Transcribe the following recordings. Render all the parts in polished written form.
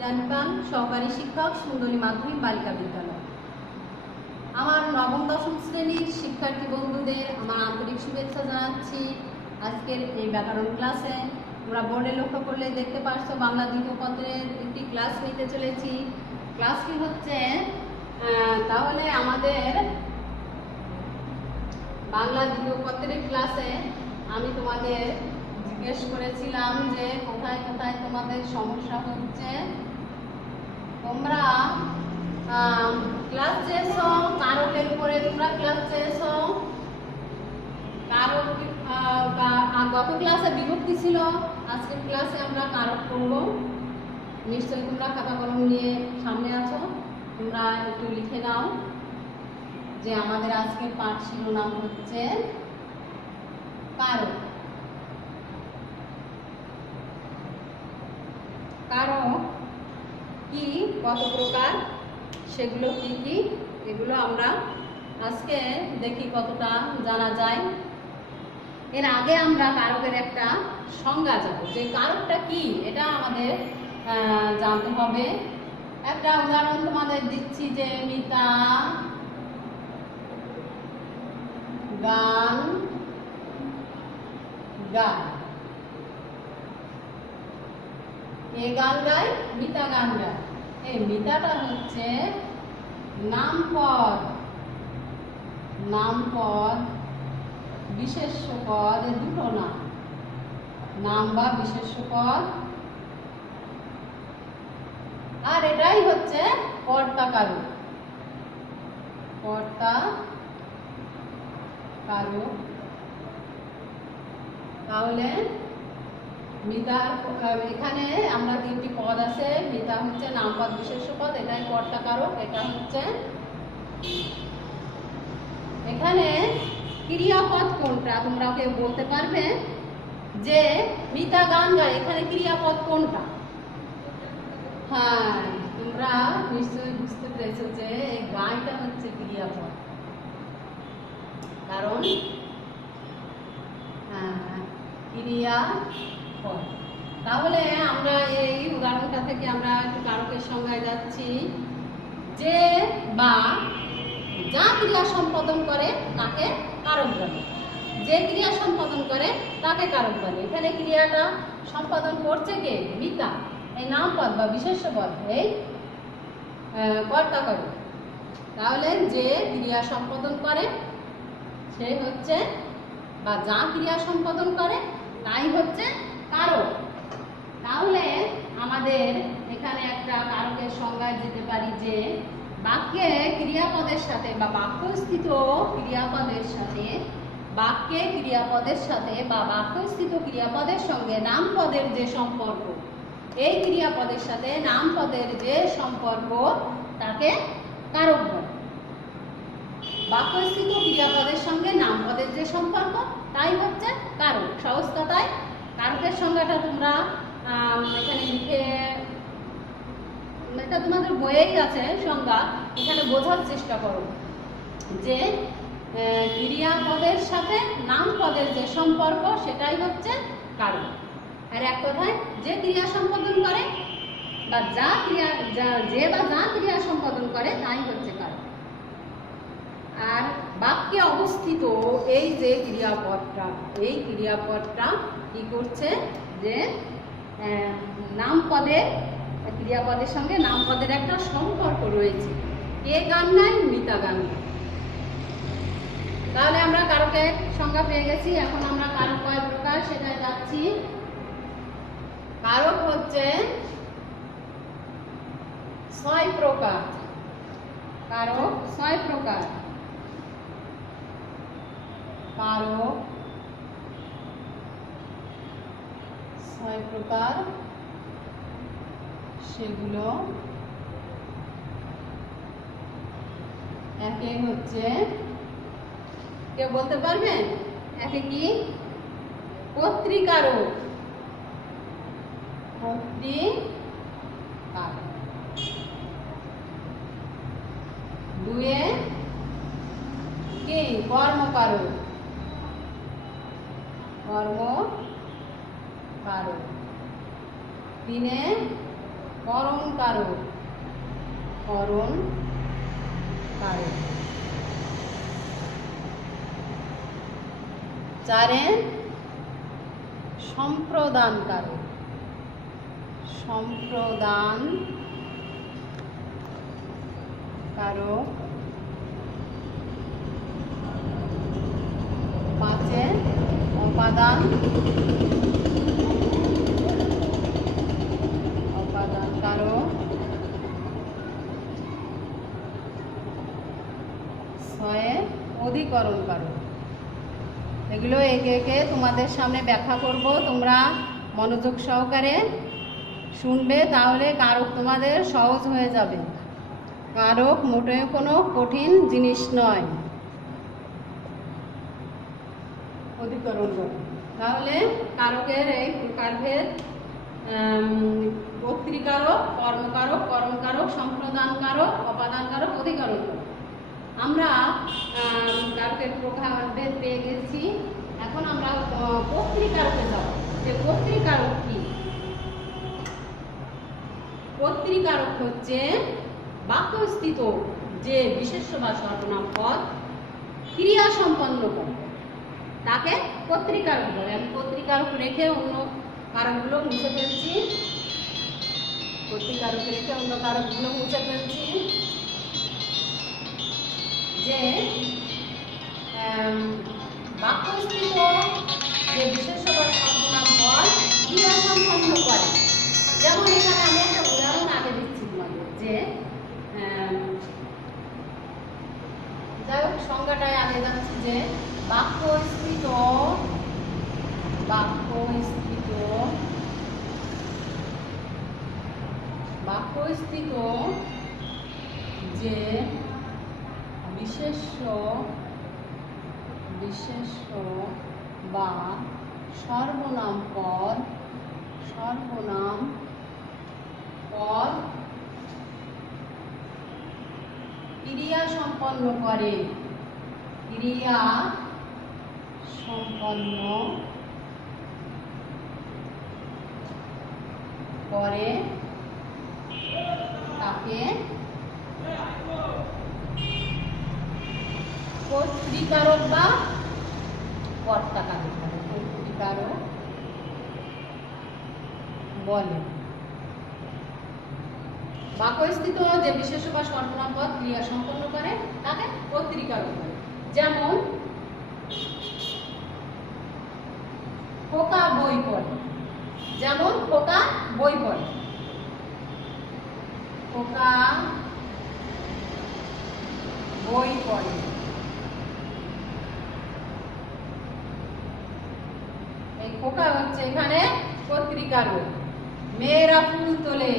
ইরানি পান, সহকারী শিক্ষক, সুন্দরী মাধ্যমিক বালিকা বিদ্যালয়। আমার নবম দশম শ্রেণীর শিক্ষার্থী বন্ধুদের আমার আন্তরিক শুভেচ্ছা জানাচ্ছি। আজকের এই ব্যাকরণ ক্লাসে তোমরা বোর্ডে লক্ষ্য করলে দেখতে পাচ্ছ বাংলা দ্বিতীয় পত্রের একটি ক্লাস নিতে চলেছি। ক্লাসটি হচ্ছে তাহলে আমাদের বাংলা দ্বিতীয় পত্রের ক্লাসে আমি তোমাদের জিজ্ঞেস করেছিলাম যে কোথায় কোথায় তোমাদের সমস্যা হচ্ছে। তোমরা ক্লাস চেয়েছো কারকের উপরে, তোমরা ক্লাস চেয়েছো কারক। গত ক্লাসে বিভক্তি ছিল, আজকের ক্লাসে আমরা কারক করব। নিশ্চয়ই তোমরা খাতা কলম নিয়ে সামনে আছো, তোমরা একটু লিখে নাও যে আমাদের আজকের পাঠ শিরোনাম হচ্ছে কারক। কারক কি, কত প্রকার, সেগুলো কি কি, এগুলো আমরা আজকে দেখি কতটা জানা যায়। এর আগে আমরা কারকের একটা সংজ্ঞা জানব, যে কারকটা কি এটা আমাদের জানতে হবে। একটা উদাহরণ তোমাদের দিচ্ছি, যে মিতা গান গায়। এ গান গায়, মিতা গান গায়। এই মিতাটা হচ্ছে নামপদ, নামপদ বিশেষ্য পদ, এ দুটো নাম, নাম বা বিশেষ্য পদ। আর এটাই হচ্ছে কর্তা কারক, কর্তা কারক। তাহলে মিতা, এখানে আমরা তিনটি পদ আছে। মিতা হচ্ছে নামপদ বিশেষ্য পদ, এটাই কর্তা কারক। এটা হচ্ছে, এখানে ক্রিয়াপদ কোনটা তোমরা কেউ বলতে পারবে? যে মিতা গান গায়, এখানে ক্রিয়াপদ কোনটা? হ্যাঁ, তোমরা নিশ্চয়ই বুঝতে পেরেছো যে এই গানটা হচ্ছে ক্রিয়াপদ, কারণ ক্রিয়াপদ। তাহলে আমরা এই উদাহরণটা থেকে আমরা একটু কারকের সংজ্ঞায় যাচ্ছি। যে বা যা ক্রিয়া সম্পাদন করে তাকে কারক বলে, যে ক্রিয়া সম্পাদন করে তাকে কারক বলে। এখানে ক্রিয়াটা সম্পাদন করছে কে? মিতা। এই নামপদ বা বিশেষ্য পদ, এই কর্তা কারক। তাহলে যে ক্রিয়া সম্পাদন করে সে হচ্ছে, বা যা ক্রিয়া সম্পাদন করে তাই হচ্ছে কারক। তাহলে আমাদের এখানে একটা কারকের সংজ্ঞায় যেতে পারি, যে বাক্যে ক্রিয়াপদের সাথে বা বাক্যস্থিত ক্রিয়াপদের সাথে, বাক্যে ক্রিয়াপদের সাথে বা বাক্যস্থিত ক্রিয়াপদের সঙ্গে নামপদের যে সম্পর্ক, এই ক্রিয়াপদের সাথে নামপদের যে সম্পর্ক তাকে কারক বলে। বাক্যস্থিত ক্রিয়াপদের সঙ্গে নামপদের যে সম্পর্ক তাই হচ্ছে কারক। সহজ কথায় কারকের সংজ্ঞাটা তোমরা এখানে লিখে, এটা তোমাদের বইয়েই আছে সংজ্ঞা, এখানে বোঝার চেষ্টা করো যে ক্রিয়াপদের সাথে নামপদের যে সম্পর্ক সেটাই হচ্ছে কারক। আর এক কথায় যে ক্রিয়া সম্পাদন করে বা যা ক্রিয়া, যে বা যা ক্রিয়া সম্পাদন করে তাই হচ্ছে কারক। আর বাক্যে অবস্থিত এই যে ক্রিয়াপদটা, এই ক্রিয়াপদটা কি করছে? যে নামপদের, ক্রিয়াপদের সঙ্গে নামপদের একটা সম্পর্ক রয়েছে। কে গান গায়? মিতা গান গায়। তাহলে আমরা কারকের সংজ্ঞা পেয়ে গেছি। এখন আমরা কারক কয় প্রকার সেটাই যাচ্ছি। কারক হচ্ছে 6 প্রকার। কারক 6 প্রকার। কারক 6 প্রকার, সেগুলো একে হচ্ছে, কেউ বলতে পারবেন একে কি? কর্তৃকারক, কর্তৃকারক। দুয়ে কি? কর্মকারক, কর্মকারক। তিনে করণ কারক, করণ কারক। 4 সম্প্রদান কারক, সম্প্রদান কারক। 5 অপাদান, অপাদান কারক। 6 অধিকরণ কারক। এগুলো একে একে তোমাদের সামনে ব্যাখ্যা করব, তোমরা মনোযোগ সহকারে শুনবে, তাহলে কারক তোমাদের সহজ হয়ে যাবে। কারক মোটেও কোনো কঠিন জিনিস নয়। অধিকরণ কারক, তাহলে কারকের এই প্রকারভেদ: কর্তৃকারক, কর্মকারক, করণকারক, সম্প্রদান কারক, অপাদান কারক, অধিকরণ কারক। আমরা কারকের প্রকারভেদ পেয়ে গেছি। এখন আমরা কর্তৃকারকে যাব, যে কর্তৃকারক কি। কর্তৃকারক হচ্ছে বাক্যস্থিত যে বিশেষ্য বা সর্বনাম পদ ক্রিয়া সম্পন্ন করে তাকে কর্তৃকারক বলে। আমি কর্তৃকারক রেখে অন্য কারকগুলো মুছে ফেলছি, কর্তৃকারক রেখে অন্য কারকগুলো মুছে ফেলছি। যে বাক্যস্থিত যে বিশেষ্য বা সর্বনাম পদ ক্রিয়া সম্পন্ন করে, যেমন এখানে আমি একটা উদাহরণ আগে দিচ্ছি তোমাদের, যে যাই হোক সংজ্ঞাটায় আগে যাচ্ছি, যে বাক্যস্থিত, বাক্যস্থিত, বাক্যস্থিত যে বিশেষ্য, বিশেষ্য বা সর্বনাম পদ, সর্বনাম পদ ক্রিয়া সম্পন্ন করে, ক্রিয়া সম্পন্ন করে তাকে কর্তৃকারক বা কর্তাকারক বলে, কর্তৃকারক বলে। বাক্যস্থিত যে বিশেষ্য বা সর্বনাম পদ ক্রিয়া সম্পন্ন করে তাকে কর্তৃকারক বলে। যেমন খোকা বই পড়ে, যেমন খোকা বই পড়ে, খোকা বই পড়ে। এই খোকা হচ্ছে এখানে কর্তৃকারক। মেয়েরা ফুল তোলে,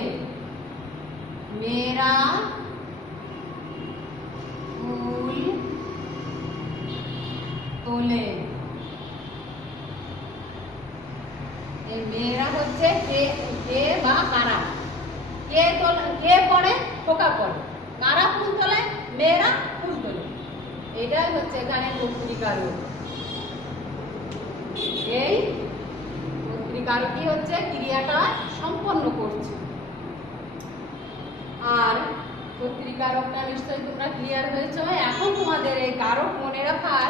মেয়েরা ফুল তোলে। এই মেয়েরা হচ্ছে কে, কে বা কারা। কে তোলে, কে পড়ে, খোকা পড়ে। কারা ফুল তোলে, মেয়েরা ফুল তোলে। এটাই হচ্ছে এখানে কর্তৃকারক। এই কর্তৃকারকই হচ্ছে ক্রিয়াটা সম্পন্ন করছে। আর কর্তৃকারকটা নিশ্চয়ই তোমরা ক্লিয়ার হয়েছে। এখন তোমাদের এই কারক মনে রাখার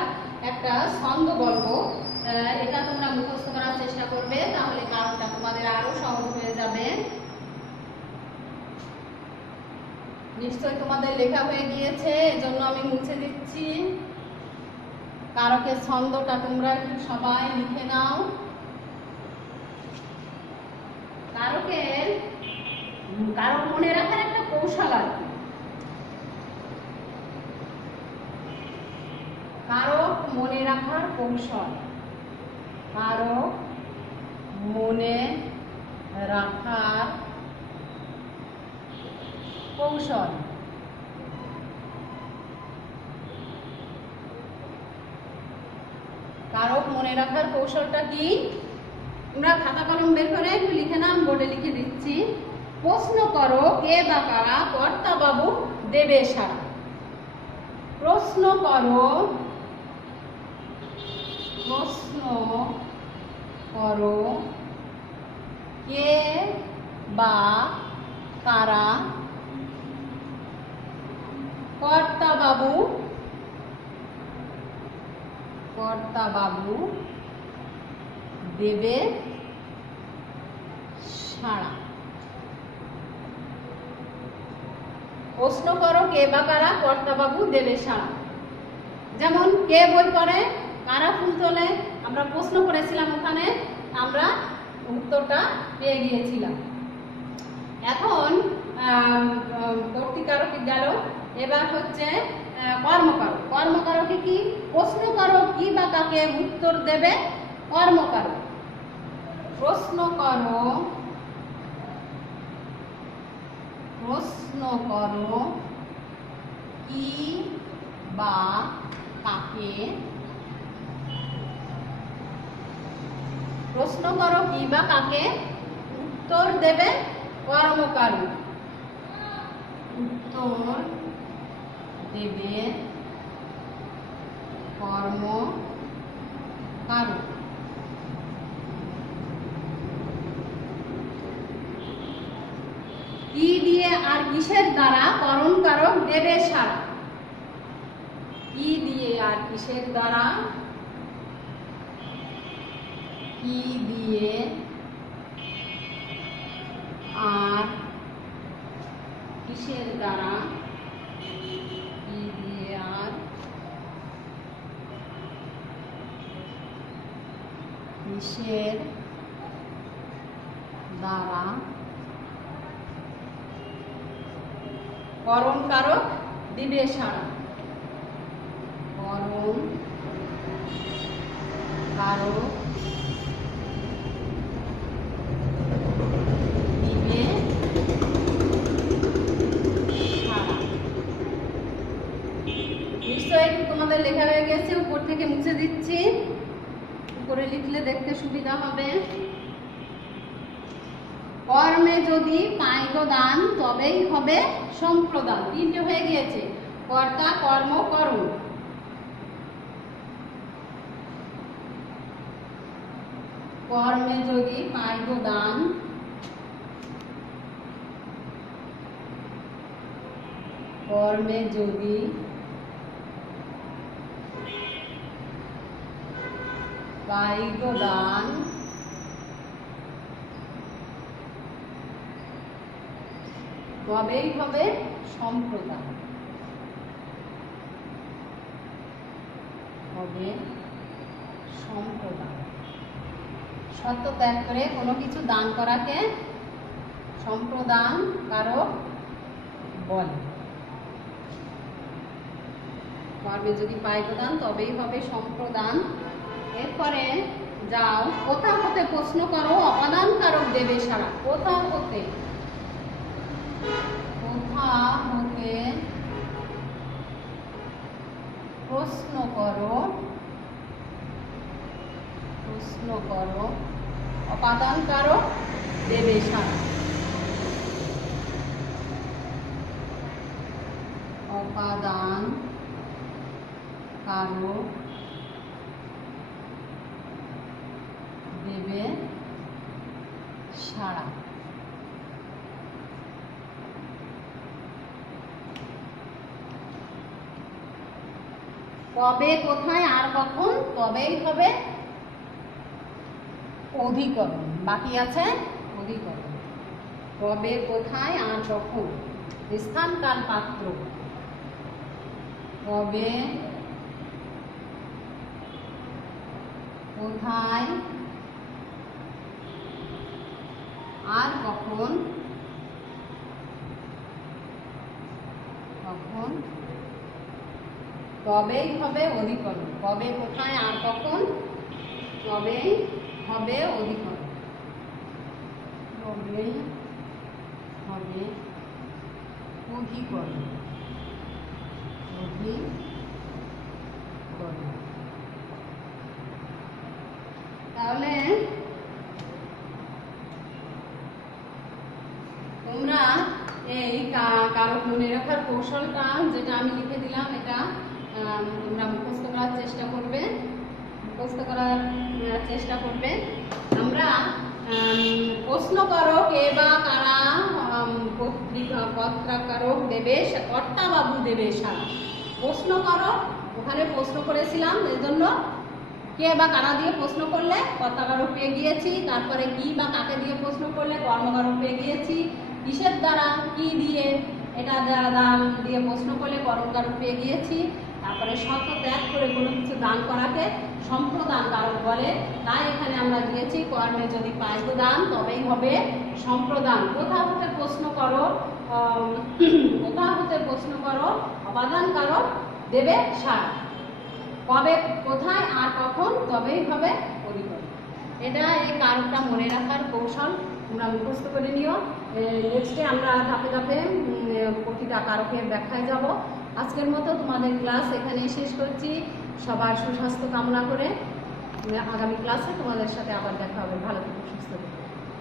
একটা ছন্দ বলবো, এটা তোমরা মুখস্থ করার চেষ্টা করবে, তাহলে কারকটা তোমাদের আরো সহজ হয়ে যাবে। নিশ্চয়ই তোমাদের লেখা হয়ে গিয়েছে, এজন্য আমি মুছে দিচ্ছি। কারকের ছন্দটা তোমরা একটু সবাই লিখে নাও। কারকের কারক মনে রাখার একটা কৌশল আছে। কারক মনে রাখার কৌশল, কারক মনে রাখার কৌশল। কারক মনে রাখার কৌশলটা কি? তোমরা খাতা কলম বের করে একটু লিখে নাও, বোর্ডে লিখে দিচ্ছি। প্রশ্ন করো কে বা কারা কর্তা বাবু দেবে সারা। প্রশ্ন করো, প্রশ্ন করো কে বা কারা কর্তা বাবু দেবে সাড়া। প্রশ্ন করো কে বা কারা কর্তা বাবু দেবে সাড়া। যেমন কে বই পড়ে, কারা ফুল তোলে, আমরা প্রশ্ন করেছিলাম, ওখানে আমরা উত্তরটা পেয়ে গিয়েছিলাম। এখন কর্তৃকারক গেল, এবার হচ্ছে কর্মকারক। কর্মকারকে কি? প্রশ্ন করো কি বা কাকে উত্তর দেবে কর্মকারক। প্রশ্ন করো কি বা কাকে, প্রশ্ন করো কি বা কাকে উত্তর দেবে কর্মকারক। উত্তর দেবে কর্মকারক। কি দিয়ে আর কিসের দ্বারা করণকারক দেবে সাড়া। কি দিয়ে আর কিসের দ্বারা, কি দিয়ে আর কিসের দ্বারা, কি দিয়ে আর কিসের দ্বারা করণকারক দিবে সাড়া। করণকারক দিবে সাড়া। নিশ্চয়ই তোমাদের লেখা হয়ে গেছে, উপর থেকে মুছে দিচ্ছি, উপরে লিখলে দেখতে সুবিধা হবে। কর্মে যদি পাইক দান তবেই হবে সম্প্রদান। তিনটে হয়ে গিয়েছে, কর্তা, কর্ম, করণ। কর্মে যদি পাইক দান কর্মে যদি পাইক দান তবেই হবে সম্প্রদান। হবে সম্প্রদান। সত্য ত্যাগ করে কোনো কিছু দান করাকে সম্প্রদান কারক বলে। কর্মে যদি পাইক দান তবেই হবে সম্প্রদান। এরপরে যাও, কোথা হতে প্রশ্ন করো অপাদান কারক দেবে সাড়া। কোথা হতে, কোথা হতে প্রশ্ন করো অপাদান কারক দেবে সাড়া। অপাদান কারক দেবে সাড়া। কবে, কোথায় আর কখন তবেই হবে অধিকরণ। বাকি আছে অধিকরণ। কবে, কোথায় আর কখন, স্থান, কাল, পাত্র। কবে, কোথায় আর কখন, তবেই হবে অধিকরণ। কবে, কোথায় আর কখন তবেই হবে অধিকরণ। তবেই হবে অধিকরণ। তাহলে তোমরা এই কারক মনে রাখার কৌশলটা যেটা আমি লিখে দিলাম, এটা তোমরা মুখস্থ করার চেষ্টা করবে। আমরা প্রশ্ন করো কে বা কারা পত্রাকারক দেবে, কর্তা বাবু দেবে সারা। প্রশ্ন করো, ওখানে প্রশ্ন করেছিলাম, এই জন্য কে বা কারা দিয়ে প্রশ্ন করলে কর্তাকারক পেয়ে গিয়েছি, তারপরে কি বা কাকে দিয়ে প্রশ্ন করলে কর্মকারক পেয়ে গিয়েছি, কিসের দ্বারা কি দিয়ে এটা দ্বারা দিয়ে প্রশ্ন করলে কর্মকারক পেয়ে গিয়েছি, তারপরে শত ত্যাগ করে কোনো কিছু দান করাকে সম্প্রদান কারক বলে, তাই এখানে আমরা দিয়েছি কর্মে যদি পায় তো দান তবেই হবে সম্প্রদান। কোথা হতে প্রশ্ন করো, কোথা হতে প্রশ্ন করো অপাদান কারক দেবে সারা। কবে, কোথায় আর কখন তবেই হবে অধিকরণ। এটা এই কারকটা মনে রাখার কৌশল তোমরা মুখস্থ করে নিও। নেক্সটে আমরা ধাপে ধাপে প্রতিটা কারকের ব্যাখ্যায় যাব। আজকের মতো তোমাদের ক্লাস এখানেই শেষ করছি। সবার সুস্বাস্থ্য কামনা করে আগামী ক্লাসে তোমাদের সাথে আবার দেখা হবে। ভালো থেকো, সুস্থ থেকো।